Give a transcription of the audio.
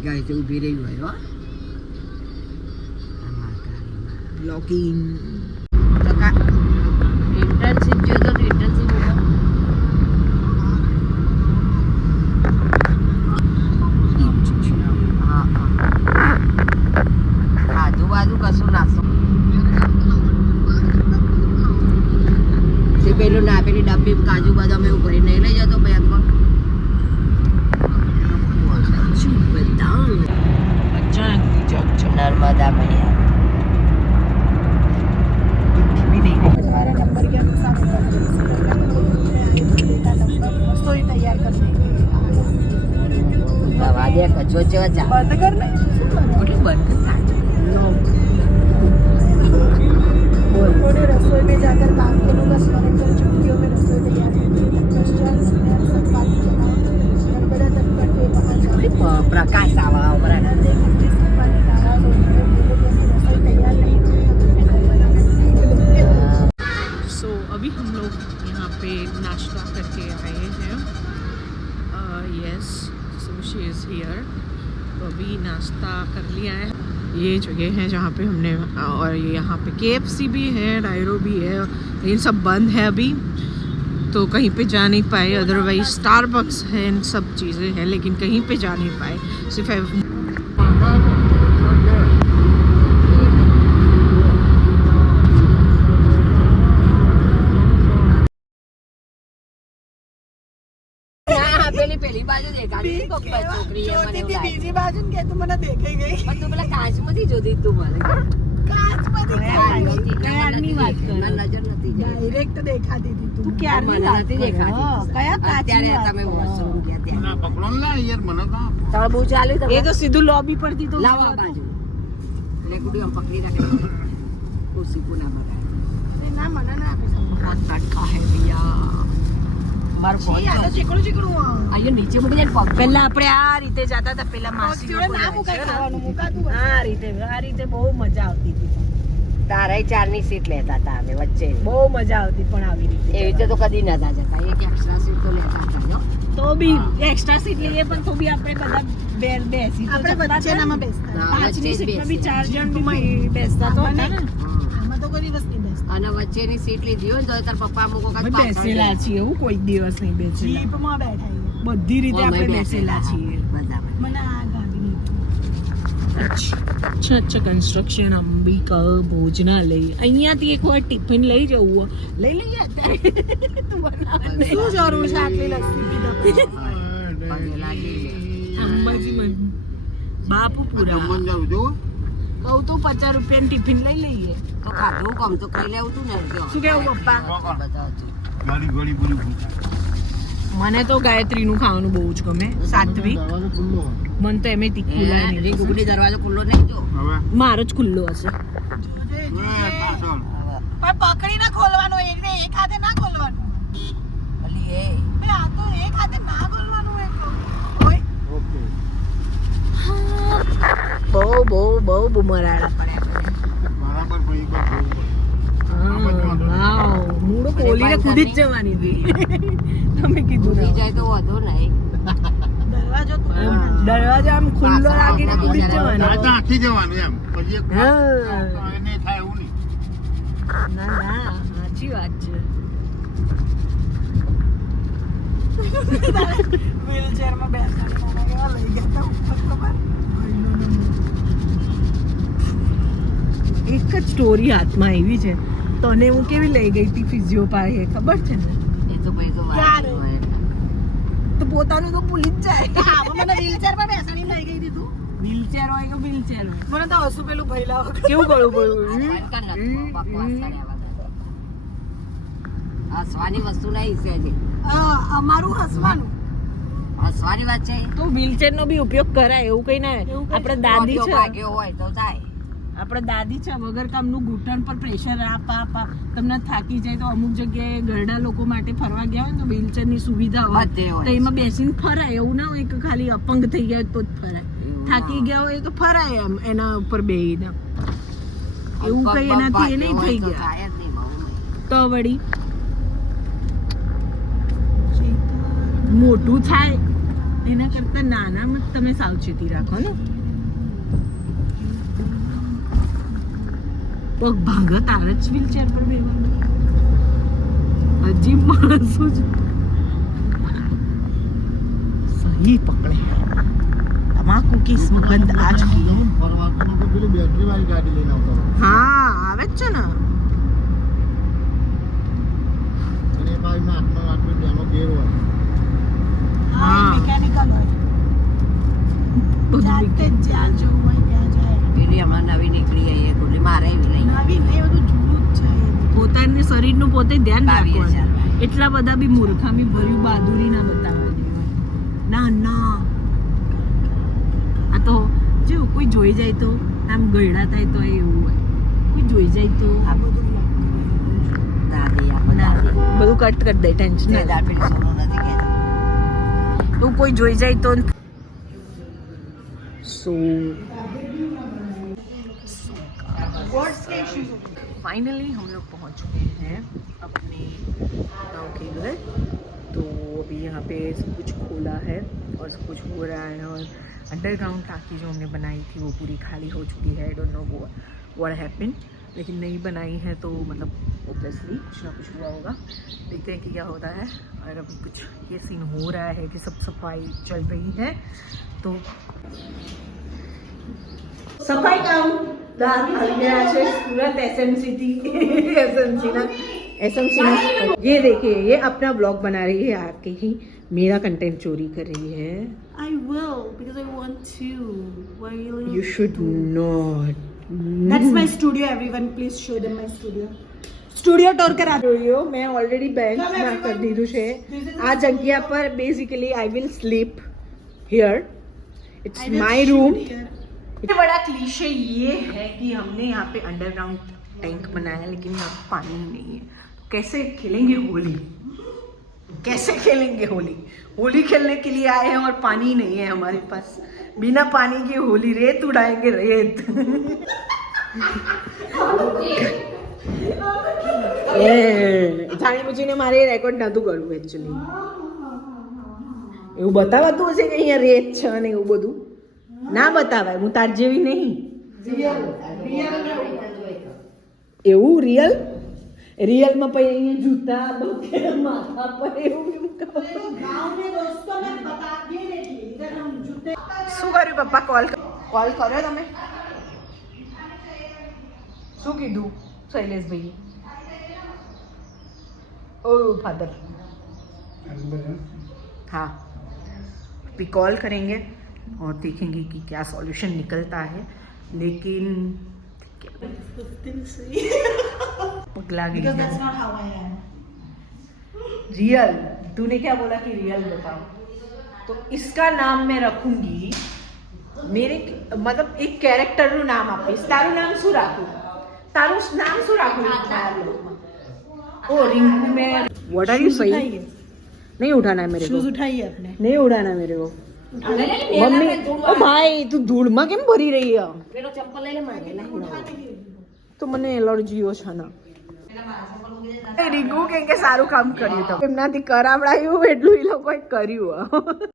ગાય છે ઊભી રહી હોય હો બ્લોકિંગ ઇન્ટર્નશિપ જો તો ઇન્ટર્નશિપ આજુબાજુ કશું નાખો પેલું ના પેલી ડબ્બી કાજુ બદામ એવું ભરી નહીં લઈ જતો બેગમાં નર્મદા મૈયા नंबर के अनुसार रसोई तैयार करने दवा दे कचो चचा बंद करने बोली बंद करना उन्होंने रसोई में जाकर काम के लोग स्मरण कर छुट्टियों में रसोई तैयार करने पश्चात नर्मदा तट पर के वहाँ प्रकाश आवा उमरा रसोई तैयार नहीं अभी हम लोग यहाँ पे नाश्ता करके आए हैं yes so she is here तो अभी नाश्ता कर लिया है ये जगह है जहाँ पे हमने और यहाँ पे KFC भी है डायरो भी है लेकिन सब बंद है अभी तो कहीं पे जा नहीं पाए अदरवाइज स्टारबक्स है इन सब चीज़ें हैं लेकिन कहीं पे जा नहीं पाए सिर्फ પેલી બાજુ દેખાડી કોકર છોકરી એ મને બીજી બાજુ કે તું મને દેખાઈ ગઈ પણ તું પેલા કાચમાંથી જોતી તું મને કાચમાંથી ક્યારની વાત કર નજર નથી ડાયરેક્ટ દેખાતી હતી તું ક્યારની નથી દેખાતી કયા અત્યારે તમે વોશરૂમ ગયા ત્યાં ના પકડો ને યાર મને તો બહુ ચાલે એ તો સીધું લોબી પરથી તો લાવો આ બાજુ લેકુડી આમ પકડી રાખે ખુશી પુના બતાય ના મને ના આપે હાથ કાટકા હે ભૈયા મારું ફોન ચીકણું ચીકણું આયો નીચે મૂકી દે પગ પહેલા આપણે આ રીતે જતા હતા પેલા માસી આ રીતે બહુ મજા આવતી હતી તારે 4ની સીટ લેતા હતા અમે વચ્ચે બહુ મજા આવતી પણ આવી રીતે એવી રીતે તો કદી નતા જતા એક એક્સ્ટ્રા સીટ તો લેતા હતા તો બી એક્સ્ટ્રા સીટ લઈએ પણ તો બી આપણે બધા બેસી તો આપણે વચ્ચેનામાં બેસતા પાંચની સીટમાં બી 4 જણ બી બેસતા તો હતા ને આમાં તો કોઈ દિવસ નહીં બેસતા અને વચ્ચેની સીટ લીધી હોય તો તાર પપ્પા અમુક વખત બેસેલા છીએ એવું કોઈ દિવસ નહીં બેસેલા જીપમાં બેઠા બધી રીતે આપણે બેસેલા છીએ બધા મને આ ગાડી નહીં अच्छा अच्छा कंस्ट्रक्शन अंबिका भोजनालय અહીંયાથી એક વાર ટિફિન લઈ જવું લઈ લઈએ અત્યારે તું બનાવ શું જરૂર છે આટલી લસ્સી પીધા પછી પગે લાગી અંબાજી બાપુપુરા કહું તું 50 રૂપિયાનું ટિફિન લઈ લઈએ તો ખાધું કમ તો કઈ લેવું તું ને શું કેવું પપ્પા બધા હતું મને તો ગાયત્રીનું ખાવાનું બહુ જ ગમે સાત્વિક મને તો એમે તીખું લાગે એ ગુગડી દરવાજો ખુલ્લો નહીં જો મારો જ ખુલ્લો હશે પણ પકડી ના ખોલવાનું એકને એક હાથે ના ખોલવાનું ભલી એ આ તો એક હાથે ના ખોલવાનું હોય બહુ બુમરાડા પડ્યા મૂળો ખોલીને કૂદી જ જવાની હતી તમે કીધું ઉડી જાય તો વધુ નહીં દરવાજો આમ ખુલ્લો રાખીને કૂદી જ જવાનું નાખી જવાનું એમ પછી હા એને થાય એવું નહીં ના સાચી વાત છે વ્હીલચેર માં બેસાડી કેવા લઈ ગયા હતા ઉપર ખબર એક જ સ્ટોરી હાથમાં આવી છે તને હું કેવી લઈ ગઈ હતી ફિઝિયો પાસે ખબર છે ને એ તો ભાઈ તો ક્યારે? તો પોતાનું તો ભૂલી જ જાય મને વ્હીલચેર પર બેસાડી લઈ ગઈ હતી તું વ્હીલચેર હોય કે વ્હીલચેર હોય મને તો હસુ પેલું ભઈલા વગર કેવું કરું પડ્યું હસવાની વસ્તુ નહીં છે હજી અમારું હસવાનું હસવાની વાત છે તો વ્હીલચેર નો બી ઉપયોગ કરાય એવું કઈ ના આપણે દાદી છે ભાગ્યો હોય તો થાય આપણે દાદી છે વગર કામનું ઘૂંટણ પર પ્રેશર આપા તમને થાકી જાય તો અમુક જગ્યાએ ગરડા લોકો માટે ફરવા ગયા હોય તો વ્હીલચેર ની સુવિધા હોય બધે હોય તો એમાં બેસીને ફરાય એવું ના હોય કે ખાલી અપંગ થઈ ગયા તો જ ફરાય થાકી ગયા હોય તો ફરાય એમ એના ઉપર બેહીને એવું કઈ એનાથી એ નહીં થઈ ગયા થાય જ નહીં બહુ નહીં. તો વળી મોટું થાય એના કરતાં નાનામાં તમે સાવચેતી રાખો ને. પગ ભાંગો તારે જ વ્હીલચેર પર બેવાનું. અજીબ માણસો છે. સહી પકડે. તમાકુ કી સુગંધ આ ચુકી है. ફરવાનું તો પેલી બેટરી વાળી ગાડી લઈને આવતો હા આવે જ છે ને. અને ભાઈ નાકમાં આટલું ડેમો ગેર હોય હા મિકેનિકલ હોય જાતે જ જ્યાં જવું હોય ત્યાં જાય પેલી હમણાં નવી નીકળી આવી એ ગોલી મારે એવી લઈ નવી નહીં બધું જૂનું જ છે પોતાના શરીરનું પોતે ધ્યાન 22,000. રાખવાનું. એટલા બધા બી મૂર્ખામી ભર્યું બહાદુરી ના બતાવવા દેવાય. ના ના આ તો જો કોઈ જોઈ જાય તો આમ ગયડા થાય તો એવું હોય. કોઈ જોઈ જાય તો આ બધું દાદી ના, આપણે બધું કટ કરી દે. ટેન્શન ના લે. પેલી સોનું નથી કહેતી તો કોઈ જોઈ જાય તો फाइनली हम लोग पहुंच चुके हैं अपने गाँव के घर. तो अभी यहाँ पे सब कुछ खोला है और सब कुछ हो रहा है. और अंडरग्राउंड टाँकी जो हमने बनाई थी वो पूरी खाली हो चुकी है. I don't know what happened. लेकिन नई बनाई है तो मतलब ऑब्वियसली कुछ ना कुछ हुआ होगा. देखते हैं कि क्या होता है. और अभी कुछ ये सीन हो रहा है कि सब सफाई चल रही है. तो सफाई काम सूरत एसएमसी ना ये देखिए ये अपना ब्लॉग बना रही है आके ही मेरा कंटेंट चोरी कर रही है. I will because I want to. Why You should not. That's my studio. Everyone, please show them my studio. Studio ટોર કરા સ્ટુડિયો મેં ઓલરેડી બેન્ચ માં કરી દીધું છે. આ જગ્યા પર basically I will sleep here. It's my room. सबसे बड़ा क्लीशे ये है कि हमने यहाँ पे अंडरग्राउंड टैंक बनाया लेकिन यहाँ पे पानी ही नहीं है. कैसे खेलेंगे होली? कैसे खेलेंगे होली? होली खेलने के लिए आए हैं और पानी नहीं है हमारे पास. बिना पानी के होली रेत उड़ाएंगे रेत. જાણી પૂછીને મારે રેકોર્ડ નહોતું કરવું એકચ્યુઅલી. એવું બતાવાતું હશે કે અહીંયા રેત છે અને એવું બધું ના બતાવાય. હું તાર જેવી નહીં. એવું રિયલ રિયલમાં પછી અહીંયા જૂતા બકે માથા પર એવું શું કર્યું પપ્પા? કોલ કર્યો તમે? શું કીધું શૈલેષભાઈ? ओ फादर हाँ भी कॉल करेंगे और देखेंगे कि क्या सॉल्यूशन निकलता है. लेकिन पगला गई Because that's not how I am. Real. तूने क्या बोला कि रियल बताओ? तो इसका नाम मैं रखूंगी मेरे मतलब एक कैरेक्टर નું નામ આપીશ. તારું નામ શું રાખું? તારું નામ શું રાખું? ओ रिंकू में व्हाट आर यू सेइंग? नहीं उठाना है मेरे को. शूज उठाइए अपने. नहीं उड़ाना मेरे को. मम्मी ओ भाई तू धूल में केम भरी रही है? પેલો ચપ્પલ લઈને મારે તો મને એલર્જીઓ છે ને. રીંગુ કે સારું કામ કર્યું. તો એમનાથી કરાવડાયું એટલું એ લોકોએ કર્યું.